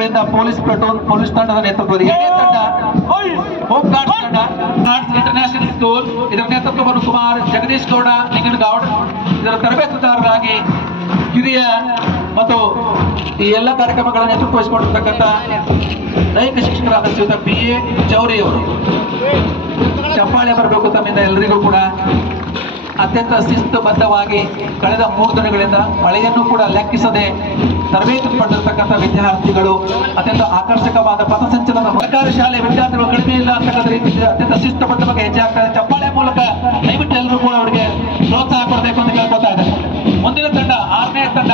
ತಂಡಗಳಿಂದ police platoon police ತಂಡದ ನೇತೃತ್ವದಲ್ಲಿ ಎರಡನೇ ತಂಡ ಹೋಮ್ ಗಾರ್ಡ್ಸ್ ತಂಡ ಗಾರ್ಡ್ಸ್ ಇಂಟರ್ನ್ಯಾಷನಲ್ ಸ್ಕೂಲ್ ಇದರ ನೇತೃತ್ವವನ್ನು ಕುಮಾರ್ ಜಗದೀಶ್ ಗೌಡ ನಿಂಗನಗೌಡ್ ಇದರ ತರಬೇತುದಾರರಾಗಿ ಹಿರಿಯ ಮತ್ತು ಈ ಎಲ್ಲ ಕಾರ್ಯಕ್ರಮಗಳ ನೇತೃತ್ವ ವಹಿಸಿಕೊಂಡಿರ್ತಕ್ಕಂಥ ದೈಹಿಕ ಶಿಕ್ಷಕರಾದ ಶ್ರೀಯುತ BA ಚೌರಿ ಅವರು ಚಪ್ಪಾಳೆ ಬರಬೇಕು ತಮ್ಮಿಂದ ಎಲ್ಲರಿಗೂ ಕೂಡ. ಅತ್ಯಂತ ಶಿಸ್ತುಬದ್ಧವಾಗಿ ಕಳೆದ 3 ದಿನಗಳಿಂದ ಮಳೆಯನ್ನು ಕೂಡ ಲೆಕ್ಕಿಸದೆ ತರಬೇತಿ ಪಡೆದಿರ್ತಕ್ಕಂಥ ವಿದ್ಯಾರ್ಥಿಗಳು ಅತ್ಯಂತ ಆಕರ್ಷಕವಾದ ಪಥಸಂಚಲನ ಸರ್ಕಾರಿ ಶಾಲೆ ವಿದ್ಯಾರ್ಥಿಗಳು ಕಡಿಮೆ ಇಲ್ಲ ಅಂತಕ್ಕಂಥ ರೀತಿಯಲ್ಲಿ ಅತ್ಯಂತ ಶಿಸ್ತುಬದ್ಧವಾಗಿ ಹೆಜ್ಜೆ ಆಗ್ತಾರೆ. ಚಪ್ಪಾಳೆ ಮೂಲಕ ದಯವಿಟ್ಟು ಎಲ್ಲರೂ ಕೂಡ ಅವರಿಗೆ ಪ್ರೋತ್ಸಾಹ ಕೊಡಬೇಕು ಅಂತ ಕೇಳ್ಕೊತಾ ಇದ್ದಾರೆ. ಮುಂದಿನ ತಂಡ 6ನೇ ತಂಡ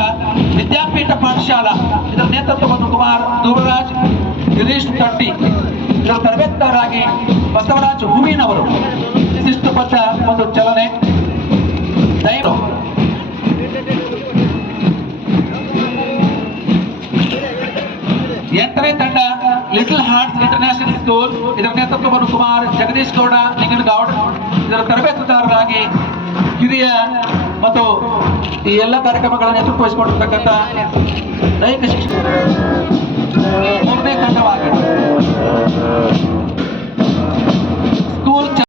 ವಿದ್ಯಾಪೀಠ ಪಾಠಶಾಲಾ ಇದರ ನೇತೃತ್ವವನ್ನು ಕುಮಾರ್ ಧ್ರುವರಾಜ್ ಗಿರೀಶ್ ತಟ್ಟಿ ಇದರ ತರಬೇತುದಾರರಾಗಿ ಬಸವರಾಜ್ ಹೂವಿನವರು. ಶಿಸ್ತುಬದ್ಧ ಒಂದು ಚಲನೆ ದಯವಿಟ್ಟು 8ನೇ ತಂಡ ಲಿಟಲ್ ಹಾರ್ಟ್ಸ್ ಇಂಟರ್ನ್ಯಾಷನಲ್ ಸ್ಕೂಲ್ ಇದರ ನೇತೃತ್ವವನ್ನು ಕುಮಾರ್ ಜಗದೀಶ್ ಗೌಡ ನಿಂಗನಗೌಡ್ ಇದರ ತರಬೇತುದಾರರಾಗಿ ಹಿರಿಯ ಮತ್ತು ಈ ಎಲ್ಲ ಕಾರ್ಯಕ್ರಮಗಳ ನೇತೃತ್ವ ವಹಿಸಿಕೊಂಡಿರ್ತಕ್ಕಂಥ ದೈಹಿಕ ಶಿಕ್ಷಕ 3ನೇ ತಂಡವಾಗಿ